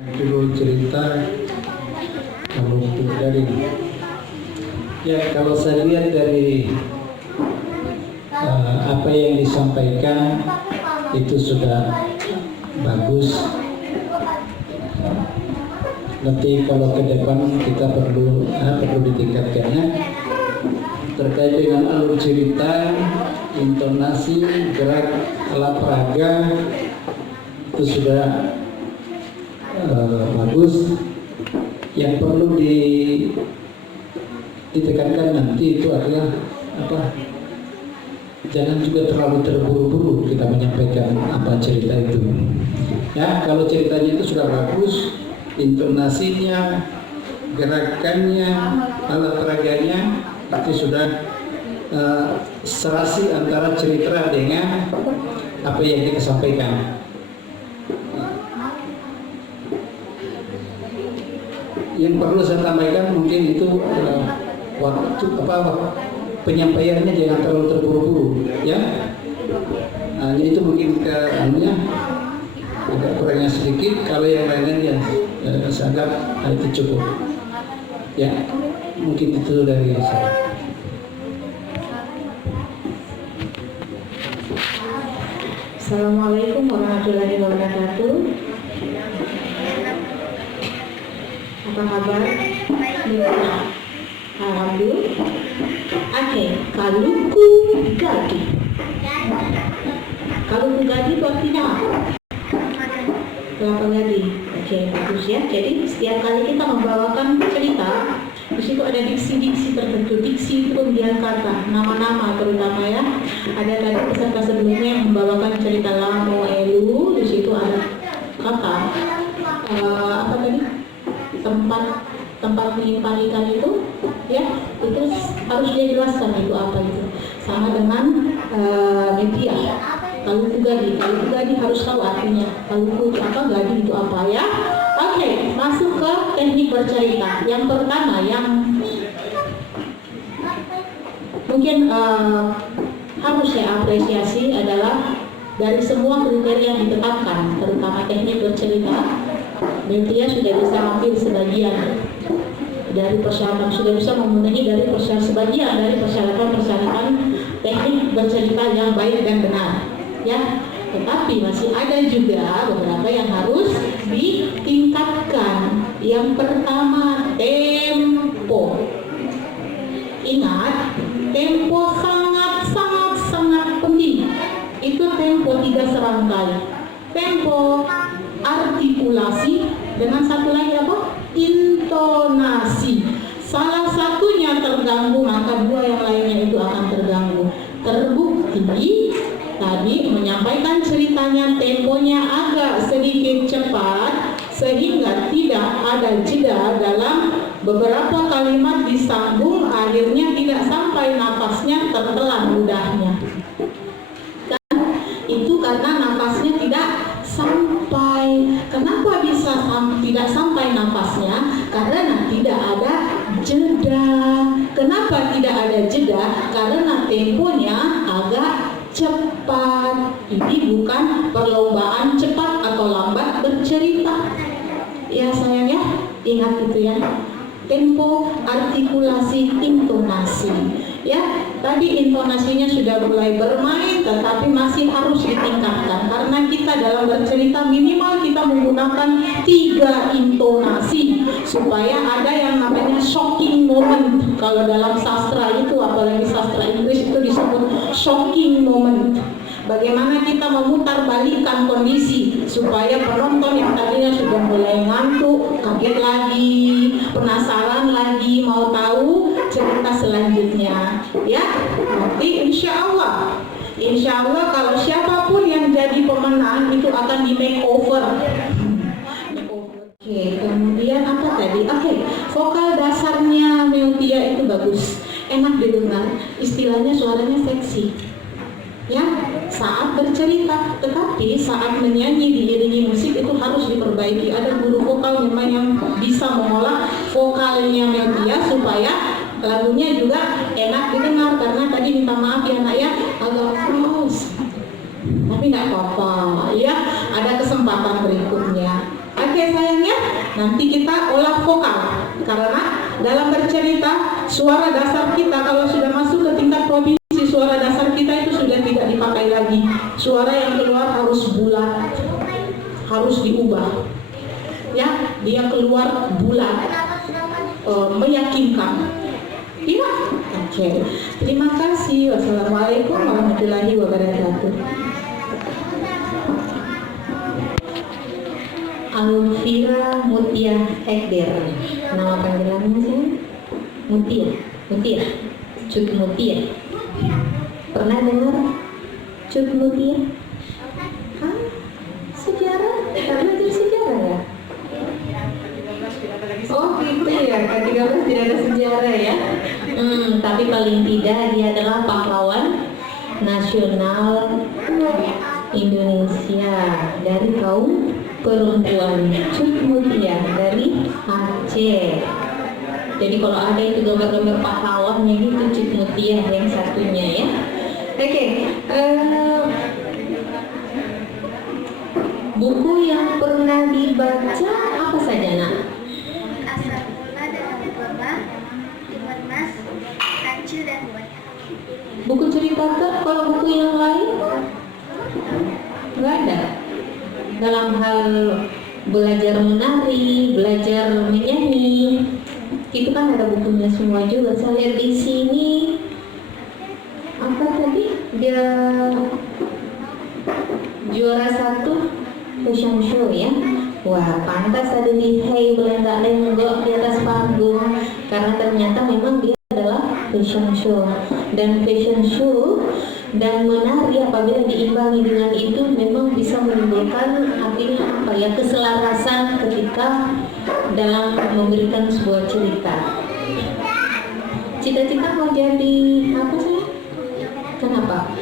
Dulu cerita kalau dari kalau saya lihat dari apa yang disampaikan itu sudah bagus. Nanti kalau ke depan kita perlu ditingkatkannya terkait dengan alur cerita, intonasi, gerak alat peraga itu sudah bagus. Yang perlu ditekankan nanti itu adalah jangan juga terlalu terburu-buru kita menyampaikan apa cerita itu. Ya, kalau ceritanya itu sudah bagus, intonasinya, gerakannya, alat peraganya itu sudah serasi antara cerita dengan apa yang kita sampaikan. Yang perlu saya tambahkan mungkin itu waktu penyampaiannya jangan terlalu terburu-buru, ya. Jadi itu mungkin agak kurangnya sedikit. Kalau yang lainnya saya anggap itu cukup. Ya, mungkin itu dari saya. Assalamualaikum warahmatullahi wabarakatuh. Apa kabar? Alhamdulillah. Oke, Kaluku Gadi. Kaluku Gadi itu artinya apa? Kelapa Gadi. Oke, bagus ya. Jadi setiap kali kita membawakan cerita, di situ ada diksi-diksi tertentu. Diksi itu pemilihan kata, nama-nama terutama ya. Ada tadi peserta sebelumnya yang membawakan cerita Lamu Elu. Di situ ada kata apa tadi? tempat menyimpan ikan itu, ya, itu harus dia jelaskan itu apa itu. Sama dengan media. Kaluku Gadi harus tahu artinya. Kaluku itu apa, Gadi itu apa, ya. Oke, masuk ke teknik bercerita. Yang pertama yang mungkin harus saya apresiasi adalah dari semua kriteria yang ditetapkan, terutama teknik bercerita, Media sudah bisa ambil sebagian dari persyaratan, sudah bisa memenuhi dari sebagian dari persyaratan teknik bercerita yang baik dan benar, ya. Tetapi masih ada juga beberapa yang harus ditingkatkan. Yang pertama, tempo. Ingat, tempo sangat penting. Itu tempo 3 serangkai. Tempo, artikulasi, dengan satu lagi apa? Intonasi. Salah satunya terganggu, maka dua yang lainnya itu akan terganggu. Terbukti tadi menyampaikan ceritanya temponya agak sedikit cepat sehingga tidak ada jeda dalam beberapa kalimat disambung, akhirnya tidak sampai nafasnya tertelan ludahnya. Itu karena nafasnya tidak sampai. Kenapa bisa tidak sampai nafasnya? Karena tidak ada jeda. Kenapa tidak ada jeda? Karena temponya agak cepat. Ini bukan perlombaan cepat atau lambat bercerita. Ya sayang ya, ingat itu ya. Tempo, artikulasi, intonasi. Ya, tadi intonasinya sudah mulai bermain, tetapi masih harus ditingkatkan karena kita dalam bercerita minimal kita menggunakan 3 intonasi supaya ada yang namanya shocking moment. Kalau dalam sastra itu, apalagi sastra Inggris, itu disebut shocking moment. Bagaimana kita memutar balikan kondisi supaya penonton yang tadinya sudah mulai ngantuk, kaget lagi, penasaran lagi, mau tahu cerita selanjutnya, ya. Nanti insya Allah kalau siapapun yang jadi pemenang itu akan di makeover. Oke, kemudian apa tadi? Oke, vokal dasarnya Meotia itu bagus, enak didengar, istilahnya suaranya seksi. Ya, saat bercerita, tetapi saat menyanyi diiringi musik itu harus diperbaiki. Ada guru vokal memang yang bisa mengolah vokalnya Media supaya lagunya juga enak didengar. Karena tadi minta maaf ya nak ya, agak cross, tapi nggak apa-apa ya, ada kesempatan berikutnya. Oke sayangnya. ya. Nanti kita olah vokal, karena dalam bercerita suara dasar kita kalau sudah masuk ke tingkat provinsi, suara dasar kita itu sudah tidak dipakai lagi. Suara yang keluar harus bulat, harus diubah. Ya, dia keluar bulat, meyakinkan. Iya, oke. Terima kasih. Wassalamualaikum warahmatullahi wabarakatuh. Alvira Mutia Ekder. Nama panggilannya sih? Mutia. Mutia. Cut Mutia. Pernah dengar Cut Mutia? Hah? Sejarah? Belajar sejarah ya? Oh gitu ya, K13 tidak ada sejarah ya. Tapi paling tidak dia adalah pahlawan nasional Indonesia dari kaum perempuan, Cut Mutia dari Aceh. Jadi kalau ada itu gambar-gambar pahlawannya gitu, Cut Mutia yang satunya ya. Oke, buku yang pernah dibaca apa saja nak? Buku cerita kah? Kalau buku yang lain nggak ada. Dalam hal belajar menari, belajar menyanyi, itu kan ada bukunya semua juga. Saya lihat di sini apa tadi? Dia juara 1 fashion show ya. Wah, pantas ada di Hey lenggak-lenggok di atas panggung, karena ternyata memang dia adalah fashion show. Dan fashion show dan menari apabila diimbangi dengan itu memang bisa menimbulkan artinya apa ya, keselarasan ketika dalam memberikan sebuah cerita. Cita-cita mau jadi apa sih? Kenapa?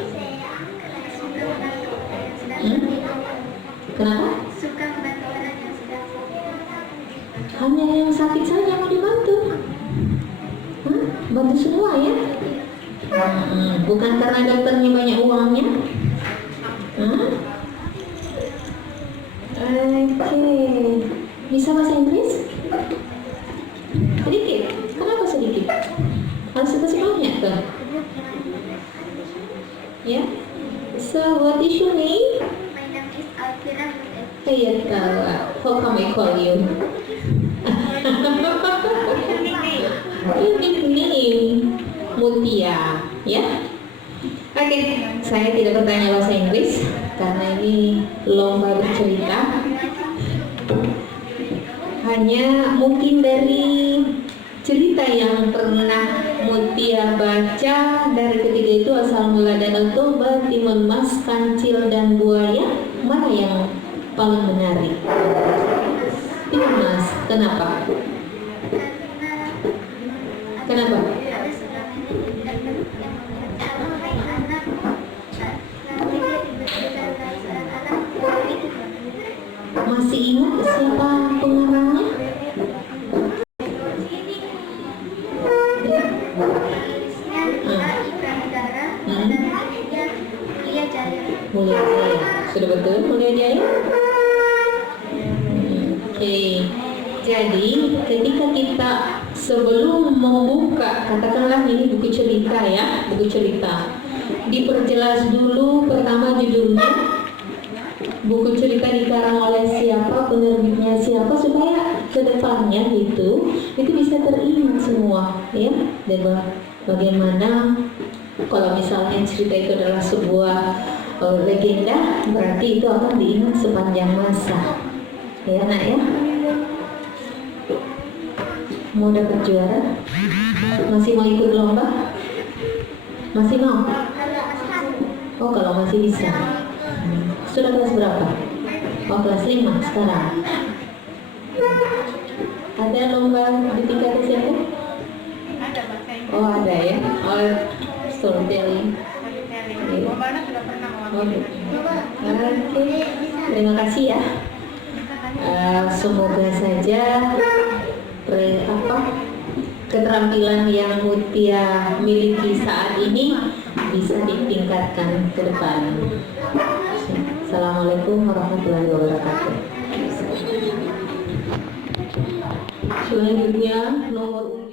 Kenapa? Suka membantu orang yang sedang sakit. Hanya yang sakit saja mau dibantu? Bantu semua ya? Bukan karena dokternya banyak uangnya? Oke. Bisa bahasa Inggris? Sedikit? Kenapa sedikit? Harus bahasa banyak kan? Ya? So what is your name? My name is Alvira Mutia. Hey, how come I call you? Your nickname Mutia, ya? Oke, saya tidak bertanya bahasa Inggris karena ini lomba bercerita. Hanya mungkin dari cerita yang pernah Mutia baca dari ketiga itu, Asal Mula Danau Toba, Timun Mas, Kancil, dan Buaya, mana yang paling menarik? Timun Mas, kenapa? Kenapa? Ada seorang yang hai anak, nanti dia diberitakan seorang anak itu. Masih ingat siapa pengarangnya? Tulisnya Ibrahim Dara dan dia Mulia Jaya. Mulia Jaya. Sudah betul Mulia Jaya? Oke. Jadi ketika kita sebelum membuka, katakanlah ini buku cerita ya, buku cerita, diperjelas dulu pertama judulnya, buku cerita dikarang oleh siapa, penerbitnya siapa, supaya kedepannya itu bisa teringat semua ya. Dan bagaimana kalau misalnya cerita itu adalah sebuah legenda, berarti itu akan diingat sepanjang masa ya nak ya. Mau dapat juara? Masih mau ikut lomba? Masih mau? Oh, kalau masih bisa. Sudah kelas berapa? Oh, kelas 5 sekarang. Ada lomba di tingkat SMP? Ada bahasa Inggris. Oh, ada ya. Oh, storytelling. Lombanya sudah pernah Oke. Terima kasih ya. Semoga saja keterampilan yang Mutia miliki saat ini bisa ditingkatkan ke depan. Assalamualaikum warahmatullahi wabarakatuh. Selanjutnya nomor